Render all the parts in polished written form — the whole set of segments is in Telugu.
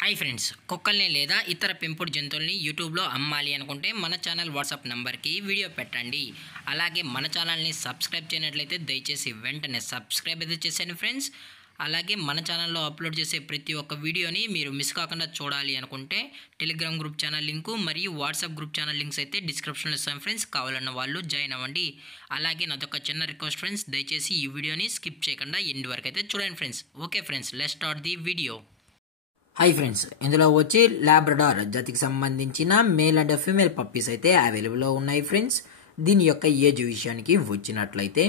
హాయ్ ఫ్రెండ్స్, కుక్కల్ని లేదా ఇతర పెంపుడు జంతువుల్ని యూట్యూబ్లో అమ్మాలి అనుకుంటే మన ఛానల్ వాట్సాప్ నెంబర్కి వీడియో పెట్టండి. అలాగే మన ఛానల్ని సబ్స్క్రైబ్ చేయనట్లయితే దయచేసి వెంటనే సబ్స్క్రైబ్ అయితే చేసేయండి ఫ్రెండ్స్. అలాగే మన ఛానల్లో అప్లోడ్ చేసే ప్రతి ఒక్క వీడియోని మీరు మిస్ కాకుండా చూడాలి అనుకుంటే టెలిగ్రామ్ గ్రూప్ ఛానల్ లింకు మరియు వాట్సాప్ గ్రూప్ ఛానల్ లింక్స్ అయితే డిస్క్రిప్షన్లో ఇస్తాం ఫ్రెండ్స్. కావాలన్న వాళ్ళు జాయిన్ అవ్వండి. అలాగే నాదొక చిన్న రిక్వెస్ట్ ఫ్రెండ్స్, దయచేసి ఈ వీడియోని స్కిప్ చేయకుండా ఎండ్ వరకు అయితే చూడండి friends. Okay friends, let's start the video. Hi friends, ఇందులో వచ్చి లాబ్రడార్ జాతికి సంబంధించిన మేల్ అండ్ ఫీమేల్ పప్పీస్ అయితే అవైలబుల్లో ఉన్నాయి ఫ్రెండ్స్. దీని యొక్క ఏజ్ విషయానికి వచ్చినట్లయితే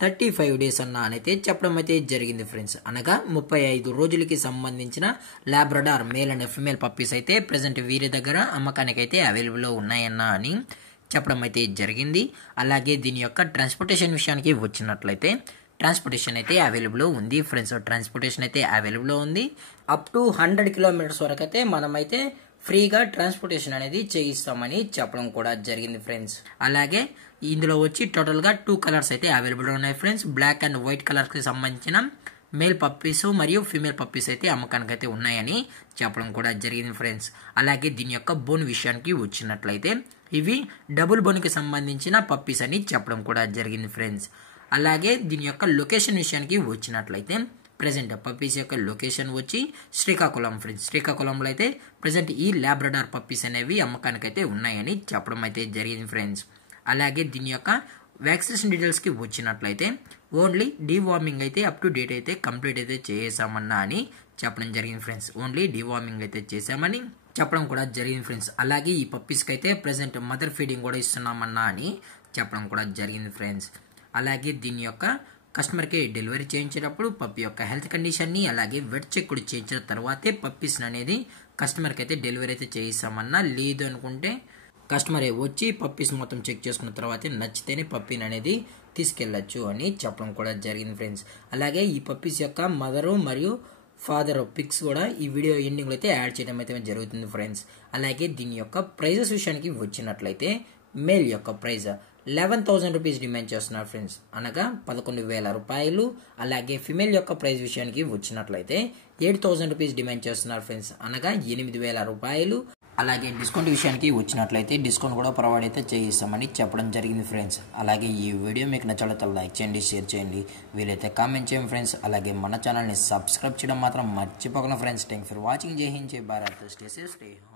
35 డేస్ అనైతే చెప్పడం అయితే జరిగింది ఫ్రెండ్స్. అనగా 35 రోజులకి సంబంధించిన Labrador male and female puppies అయితే ప్రజెంట్ వీరి దగ్గర అమ్మకానికి అయితే అవైలబుల్లో ఉన్నాయన్నా అని చెప్పడం అయితే జరిగింది. అలాగే దీని యొక్క ట్రాన్స్పోర్టేషన్ విషయానికి వచ్చినట్లయితే ట్రాన్స్పోర్టేషన్ అయితే అవైలబుల్ ఉంది ఫ్రెండ్స్. ట్రాన్స్పోర్టేషన్ అయితే అవైలబుల్ ఉంది. అప్ టు 100 కిలోమీటర్స్ వరకు అయితే మనమైతే ఫ్రీగా ట్రాన్స్పోర్టేషన్ అనేది చేయిస్తామని చెప్పడం కూడా జరిగింది ఫ్రెండ్స్. అలాగే ఇందులో వచ్చి టోటల్గా 2 కలర్స్ అయితే అవైలబుల్ ఉన్నాయి ఫ్రెండ్స్. బ్లాక్ అండ్ వైట్ కలర్కి సంబంధించిన మేల్ పప్పీస్ మరియు ఫీమేల్ పప్పీస్ అయితే అమ్మకానికి అయితే ఉన్నాయని చెప్పడం కూడా జరిగింది ఫ్రెండ్స్. అలాగే దీని యొక్క బోన్ విషయానికి వచ్చినట్లయితే ఇవి డబుల్ బోన్కి సంబంధించిన పప్పీస్ అని చెప్పడం కూడా జరిగింది ఫ్రెండ్స్. అలాగే దీని యొక్క లొకేషన్ విషయానికి వచ్చినట్లయితే ప్రజెంట్ పప్పీస్ యొక్క లొకేషన్ వచ్చి శ్రీకాకుళం ఫ్రెండ్స్. శ్రీకాకుళంలో అయితే ప్రజెంట్ ఈ లాబ్రడార్ పప్పీస్ అనేవి అమ్మకానికి అయితే ఉన్నాయని చెప్పడం అయితే జరిగింది ఫ్రెండ్స్. అలాగే దీని యొక్క వ్యాక్సినేషన్ డీటెయిల్స్కి వచ్చినట్లయితే ఓన్లీ డీవార్మింగ్ అయితే అప్ టు డేట్ అయితే కంప్లీట్ అయితే చేసామన్నా అని చెప్పడం జరిగింది ఫ్రెండ్స్. ఓన్లీ డీవార్మింగ్ అయితే చేసామని చెప్పడం కూడా జరిగింది ఫ్రెండ్స్. అలాగే ఈ పప్పీస్కి అయితే ప్రజెంట్ మదర్ ఫీడింగ్ కూడా ఇస్తున్నామన్నా అని చెప్పడం కూడా జరిగింది ఫ్రెండ్స్. అలాగే దీని యొక్క కస్టమర్కి డెలివరీ చేయించేటప్పుడు పప్పి యొక్క హెల్త్ కండిషన్ని అలాగే వెట్ చెక్ కూడా చేయించిన తర్వాతే పప్పీస్ అనేది కస్టమర్కి అయితే డెలివరీ అయితే చేయిస్తామన్నా, లేదు అనుకుంటే కస్టమరే వచ్చి పప్పీస్ మొత్తం చెక్ చేసుకున్న తర్వాతే నచ్చితేనే పప్పీని అనేది తీసుకెళ్ళచ్చు అని చెప్పడం కూడా జరిగింది ఫ్రెండ్స్. అలాగే ఈ పప్పీస్ యొక్క మదరు మరియు ఫాదర్ పిక్స్ కూడా ఈ వీడియో ఎండింగ్లో అయితే యాడ్ చేయడం అయితే జరుగుతుంది ఫ్రెండ్స్. అలాగే దీని యొక్క ప్రైజెస్ విషయానికి వచ్చినట్లయితే మేల్ యొక్క ప్రైజ్ 11,000 రూపీస్ డిమాండ్ చేస్తున్నారు ఫ్రెండ్స్, అనగా 11,000 రూపాయలు. అలాగే ఫిమేల్ యొక్క ప్రైస్ విషయానికి వచ్చినట్లయితే 8,000 రూపీస్ డిమాండ్ చేస్తున్నారు ఫ్రెండ్స్, అనగా 8,000 రూపాయలు. అలాగే డిస్కౌంట్ విషయానికి వచ్చినట్లయితే డిస్కౌంట్ కూడా ప్రొవైడ్ అయితే చేయిస్తామని చెప్పడం జరిగింది ఫ్రెండ్స్. అలాగే ఈ వీడియో మీకు నచ్చినట్లయితే లైక్ చేయండి, షేర్ చేయండి, వీలైతే కామెంట్ చేయండి ఫ్రెండ్స్. అలాగే మన ఛానల్ని సబ్స్క్రైబ్ చేయడం మాత్రం మర్చిపోకుండా ఫ్రెండ్స్. Thank for watching. జై హింద్, జై Bharat. Stay safe, stay home.